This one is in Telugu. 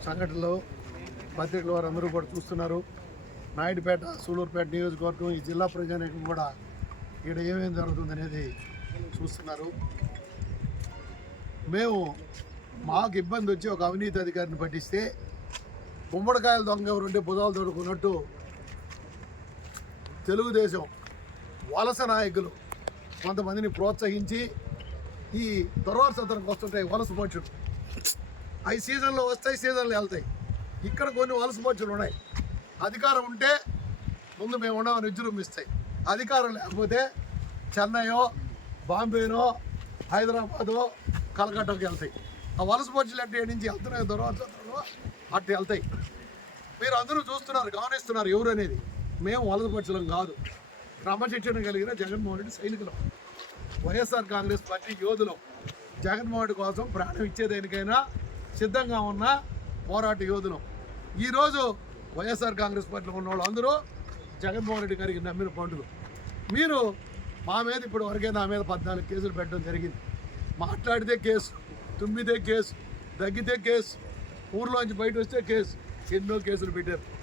సంఘటనలు పత్రికల వారు అందరూ కూడా చూస్తున్నారు. నాయుడుపేట, సూలూరుపేట నియోజకవర్గం, ఈ జిల్లా ప్రజానీకం కూడా ఇక్కడ ఏమేమి జరుగుతుంది అనేది చూస్తున్నారు. మేము మాకు ఇబ్బంది వచ్చి ఒక అవినీతి అధికారిని పట్టిస్తే గుమ్మడికాయల దొంగ ఎవరుంటే భుజాలు తొడుకున్నట్టు తెలుగుదేశం వలస నాయకులు కొంతమందిని ప్రోత్సహించి ఈ దుర్వార్సతనికి వస్తుంటాయి వలస పక్షులు. అవి సీజన్లో వస్తాయి, సీజన్లో వెళ్తాయి. ఇక్కడ కొన్ని వలస పక్షులు ఉన్నాయి. అధికారం ఉంటే ముందు మేము ఉండమని విజృంభిస్తాయి. అధికారం లేకపోతే చెన్నైయో, బాంబేనో, హైదరాబాదో, కలకట్టాకి వెళ్తాయి. ఆ వలస పక్షులు అంటే నుంచి వెళ్తున్నాయి, దుర్వార్సతలో అట్టు వెళ్తాయి. మీరు అందరూ చూస్తున్నారు, గమనిస్తున్నారు ఎవరు అనేది. మేము వలస పక్షులం కాదు, క్రమశిక్షణ కలిగిన జగన్మోహన్ రెడ్డి సైనికులం, వైఎస్ఆర్ కాంగ్రెస్ పార్టీ యోధులం. జగన్మోహన్ రెడ్డి కోసం ప్రాణం ఇచ్చేదానికైనా సిద్ధంగా ఉన్న పోరాట యోధులం. ఈరోజు వైఎస్ఆర్ కాంగ్రెస్ పార్టీలో ఉన్న వాళ్ళు అందరూ జగన్మోహన్ రెడ్డి గారికి నమ్మిన పండుగ. మీరు మా మీద ఇప్పుడు వరకే నా మీద 14 కేసులు పెట్టడం జరిగింది. మాట్లాడితే కేసు, తుమ్మితే కేసు, దగ్గితే కేసు, ఊర్లోంచి బయట వస్తే కేసు, ఎన్నో కేసులు పెట్టారు.